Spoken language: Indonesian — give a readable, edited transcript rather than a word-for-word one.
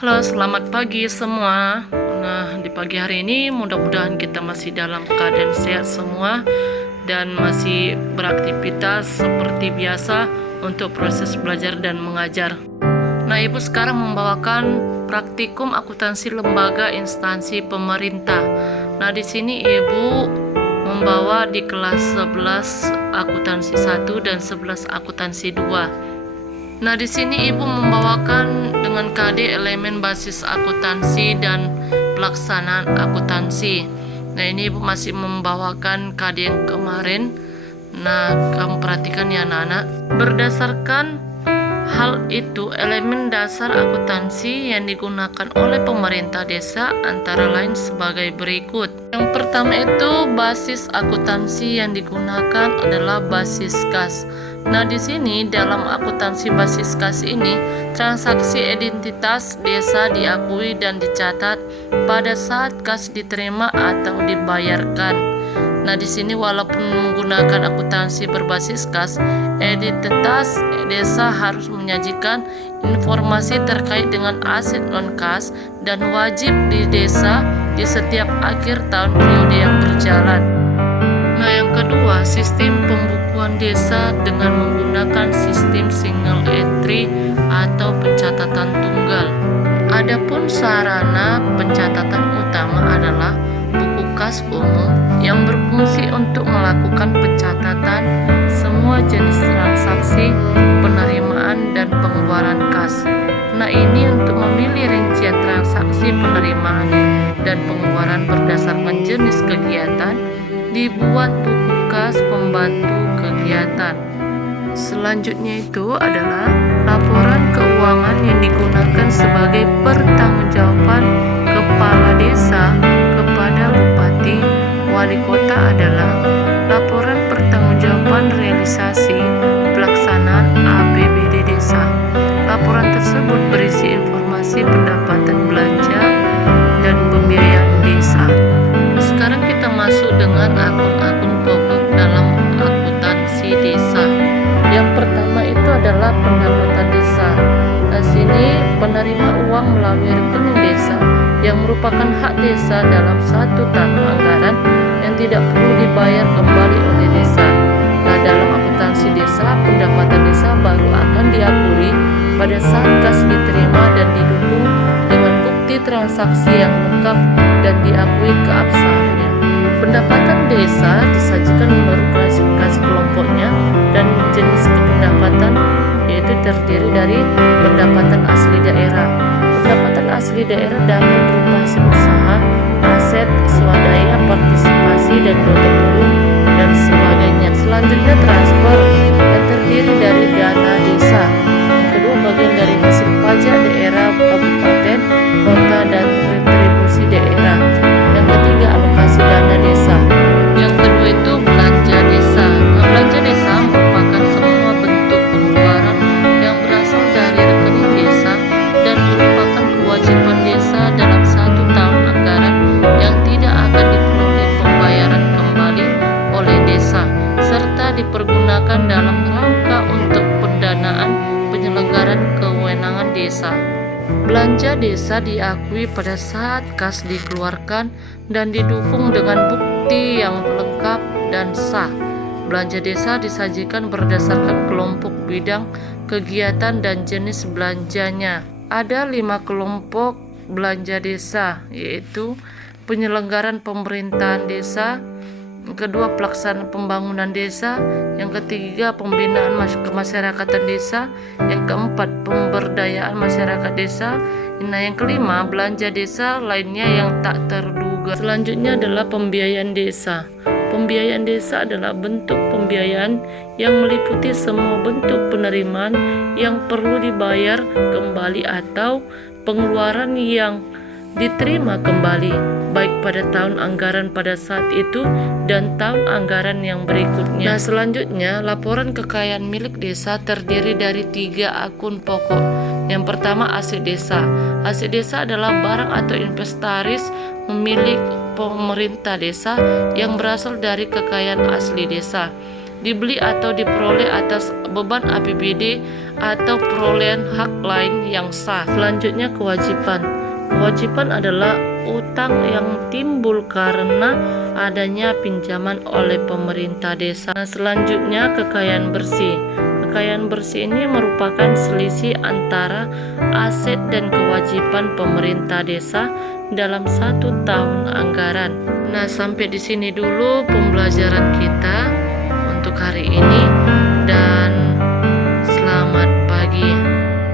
Halo, selamat pagi semua. Nah, di pagi hari ini mudah-mudahan kita masih dalam keadaan sehat semua dan masih beraktivitas seperti biasa untuk proses belajar dan mengajar. Nah, Ibu sekarang membawakan praktikum akuntansi lembaga instansi pemerintah. Nah, di sini Ibu membawa di kelas 11 akuntansi 1 dan 11 akuntansi 2. Nah, di sini Ibu membawakan dengan KD elemen basis akuntansi dan pelaksanaan akuntansi. Nah, ini Ibu masih membawakan KD yang kemarin. Nah, kamu perhatikan ya anak-anak. Berdasarkan hal itu, elemen dasar akuntansi yang digunakan oleh pemerintah desa antara lain sebagai berikut. Yang pertama itu basis akuntansi yang digunakan adalah basis kas. Nah, di sini dalam akuntansi basis kas ini, transaksi identitas desa diakui dan dicatat pada saat kas diterima atau dibayarkan. Nah, di sini walaupun menggunakan akuntansi berbasis kas, identitas desa harus menyajikan informasi terkait dengan aset non-kas dan wajib di desa di setiap akhir tahun periode yang berjalan. Nah, yang kedua, sistem pembukuan desa dengan menggunakan sistem single entry atau pencatatan tunggal. Adapun sarana pencatatan utama adalah buku kas umum yang berfungsi untuk melakukan pencatatan semua jenis transaksi, penerimaan dan pengeluaran kas. Nah, ini untuk memilih rincian transaksi penerimaan dan pengeluaran berdasarkan jenis kegiatan, dibuat buku kas pembantu kegiatan. Selanjutnya itu adalah laporan keuangan yang digunakan sebagai pertanggungjawaban kepala desa kepada bupati, wali kota adalah laporan pertanggungjawaban realisasi pelaksanaan APBD desa. Laporan tersebut berisi informasi pendapatan belanja dan pembiayaan desa. Sekarang kita masuk dengan akun-akun pokok dalam akuntansi desa. Yang pertama itu adalah pendapatan desa. Nah, sini penerima uang melalui rekening desa yang merupakan hak desa dalam satu tahun anggaran yang tidak perlu dibayar kembali oleh desa. Nah, dalam akuntansi desa, pendapatan desa baru akan diakui pada saat kas diterima dan didukung dengan bukti transaksi yang lengkap dan diakui keabsahannya. Pendapatan desa disajikan menurut klasifikasi kelompoknya dan jenis pendapatan, yaitu terdiri dari pendapatan asli daerah. Pendapatan asli daerah dapat berupa hasil usaha, aset, swadaya, partisipasi, dan gotong royong, dan sebagainya. Selanjutnya transfer yang terdiri dari dana desa. Yang kedua bagian dari hasil pajak daerah, kabupaten, kota, dan retribusi daerah. Yang ketiga alokasi dana desa. Yang kedua itu belanja desa. Nah, belanja desa merupakan semua bentuk pengeluaran yang berasal dari rekening desa dan merupakan kewajiban desa dalam satu tahun anggaran yang tidak akan diperoleh pembayaran kembali oleh desa, serta dipergunakan dalam rangka untuk pendanaan penyelenggaraan kewenangan desa. Belanja desa diakui pada saat kas dikeluarkan dan didukung dengan bukti yang lengkap dan sah. Belanja desa disajikan berdasarkan kelompok bidang kegiatan dan jenis belanjanya. Ada 5 kelompok belanja desa, yaitu penyelenggaraan pemerintahan desa, yang kedua pelaksanaan pembangunan desa, yang ketiga pembinaan kemasyarakatan desa, yang keempat pemberdayaan masyarakat desa, nah yang kelima belanja desa lainnya yang tak terduga. Selanjutnya adalah pembiayaan desa. Pembiayaan desa adalah bentuk pembiayaan yang meliputi semua bentuk penerimaan yang perlu dibayar kembali atau pengeluaran yang diterima kembali, baik pada tahun anggaran pada saat itu dan tahun anggaran yang berikutnya. Nah, selanjutnya laporan kekayaan milik desa terdiri dari 3 akun pokok. Yang pertama aset desa. Aset desa adalah barang atau inventaris milik pemerintah desa yang berasal dari kekayaan asli desa. dibeli atau diperoleh atas beban APBD atau perolehan hak lain yang sah. Selanjutnya kewajiban. Kewajiban adalah utang yang timbul karena adanya pinjaman oleh pemerintah desa. Selanjutnya kekayaan bersih. Kekayaan bersih ini merupakan selisih antara aset dan kewajiban pemerintah desa dalam 1 tahun anggaran. Nah, sampai di sini dulu pembelajaran kita untuk hari ini.